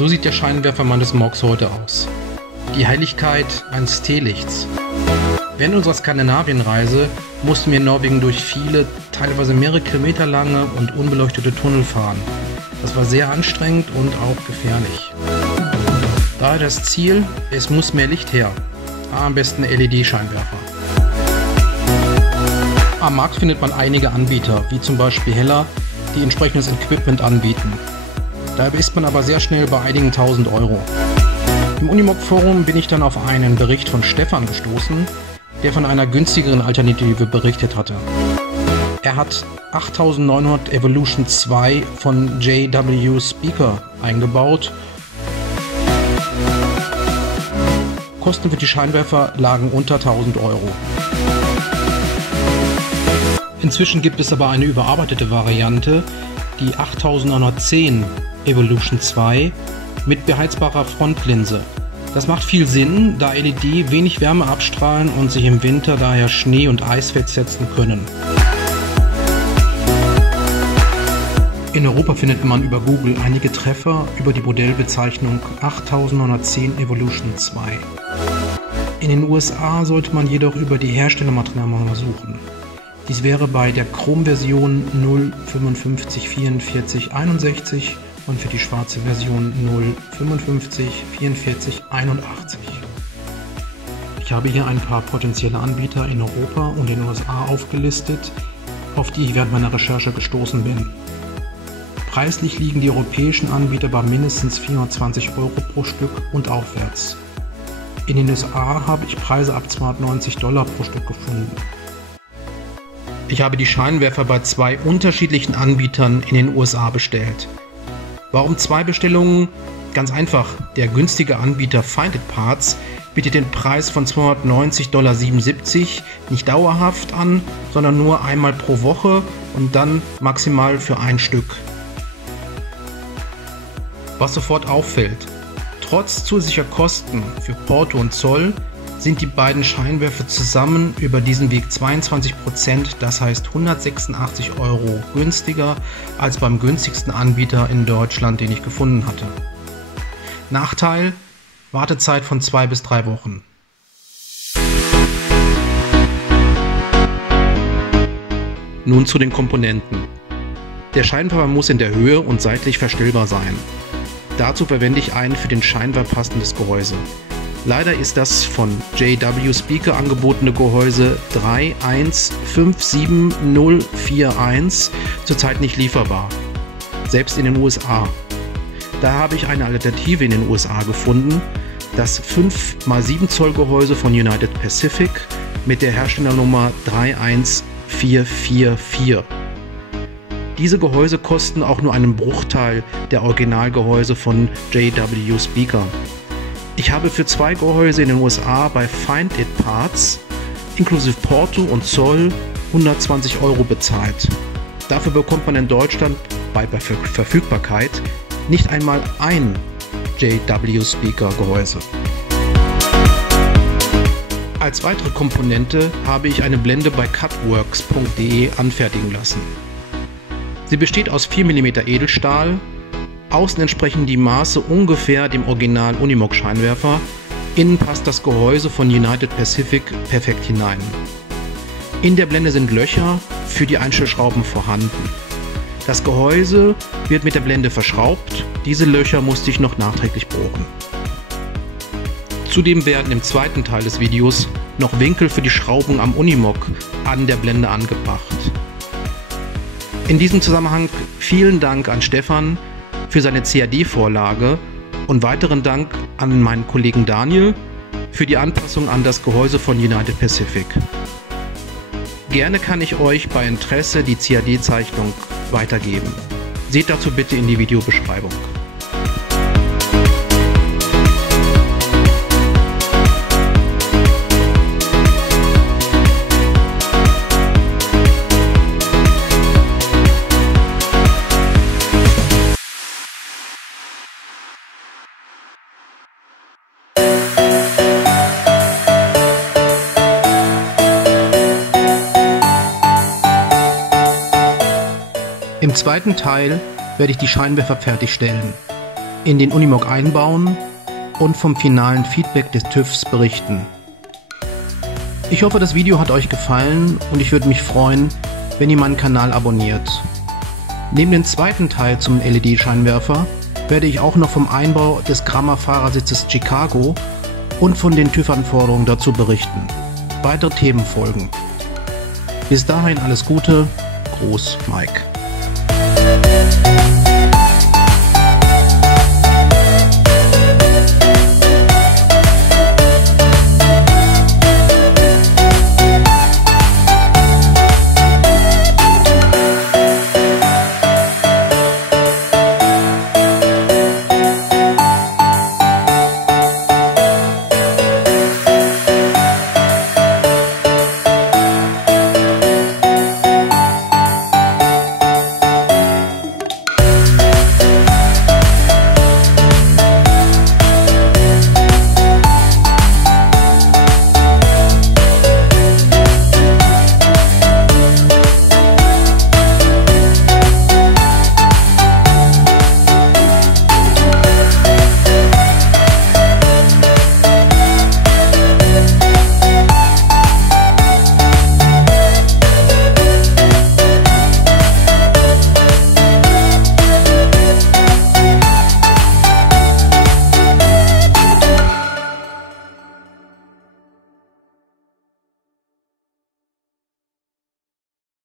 So sieht der Scheinwerfer meines Mogs heute aus. Die Helligkeit eines Teelichts. Während unserer Skandinavienreise mussten wir in Norwegen durch viele, teilweise mehrere Kilometer lange und unbeleuchtete Tunnel fahren. Das war sehr anstrengend und auch gefährlich. Daher das Ziel, es muss mehr Licht her. Am besten LED-Scheinwerfer. Am Markt findet man einige Anbieter, wie zum Beispiel Hella, die entsprechendes Equipment anbieten. Dabei ist man aber sehr schnell bei einigen tausend Euro. Im Unimog-Forum bin ich dann auf einen Bericht von Stefan gestoßen, der von einer günstigeren Alternative berichtet hatte. Er hat 8900 Evolution 2 von JW Speaker eingebaut. Kosten für die Scheinwerfer lagen unter 1000 Euro. Inzwischen gibt es aber eine überarbeitete Variante, die 8910 Evolution 2 mit beheizbarer Frontlinse. Das macht viel Sinn, da LED wenig Wärme abstrahlen und sich im Winter daher Schnee und Eis festsetzen können. In Europa findet man über Google einige Treffer über die Modellbezeichnung 8910 Evolution 2. In den USA sollte man jedoch über die Herstellermaterialnummer suchen. Dies wäre bei der Chrom-Version 0554461 und für die schwarze Version 0554481. Ich habe hier ein paar potenzielle Anbieter in Europa und den USA aufgelistet, auf die ich während meiner Recherche gestoßen bin. Preislich liegen die europäischen Anbieter bei mindestens 420 Euro pro Stück und aufwärts. In den USA habe ich Preise ab $290 pro Stück gefunden. Ich habe die Scheinwerfer bei zwei unterschiedlichen Anbietern in den USA bestellt. Warum zwei Bestellungen? Ganz einfach, der günstige Anbieter Find It Parts bietet den Preis von $290,77 nicht dauerhaft an, sondern nur einmal pro Woche und dann maximal für ein Stück. Was sofort auffällt: Trotz zusätzlicher Kosten für Porto und Zoll sind die beiden Scheinwerfer zusammen über diesen Weg 22%, das heißt 186 Euro günstiger als beim günstigsten Anbieter in Deutschland, den ich gefunden hatte. Nachteil: Wartezeit von 2 bis 3 Wochen. Nun zu den Komponenten. Der Scheinwerfer muss in der Höhe und seitlich verstellbar sein. Dazu verwende ich ein für den Scheinwerfer passendes Gehäuse. Leider ist das von JW Speaker angebotene Gehäuse 3157041 zurzeit nicht lieferbar, selbst in den USA. Da habe ich eine Alternative in den USA gefunden, das 5x7 Zoll Gehäuse von United Pacific mit der Herstellernummer 31444. Diese Gehäuse kosten auch nur einen Bruchteil der Originalgehäuse von JW Speaker. Ich habe für zwei Gehäuse in den USA bei Find It Parts inklusive Porto und Zoll 120 Euro bezahlt. Dafür bekommt man in Deutschland bei Verfügbarkeit nicht einmal ein JW Speaker Gehäuse. Als weitere Komponente habe ich eine Blende bei cutworks.de anfertigen lassen. Sie besteht aus 4 mm Edelstahl. Außen entsprechen die Maße ungefähr dem Original Unimog Scheinwerfer. Innen passt das Gehäuse von United Pacific perfekt hinein. In der Blende sind Löcher für die Einstellschrauben vorhanden. Das Gehäuse wird mit der Blende verschraubt. Diese Löcher musste ich noch nachträglich bohren. Zudem werden im zweiten Teil des Videos noch Winkel für die Schrauben am Unimog an der Blende angebracht. In diesem Zusammenhang vielen Dank an Stefan für seine CAD-Vorlage und weiteren Dank an meinen Kollegen Daniel für die Anpassung an das Gehäuse von United Pacific. Gerne kann ich euch bei Interesse die CAD-Zeichnung weitergeben. Seht dazu bitte in die Videobeschreibung. Im zweiten Teil werde ich die Scheinwerfer fertigstellen. in den Unimog einbauen und vom finalen Feedback des TÜVs berichten. Ich hoffe, das Video hat euch gefallen und ich würde mich freuen, wenn ihr meinen Kanal abonniert. Neben dem zweiten Teil zum LED-Scheinwerfer werde ich auch noch vom Einbau des Gramma-Fahrersitzes Chicago und von den TÜV-Anforderungen dazu berichten. Weitere Themen folgen. Bis dahin alles Gute, Gruß Mike.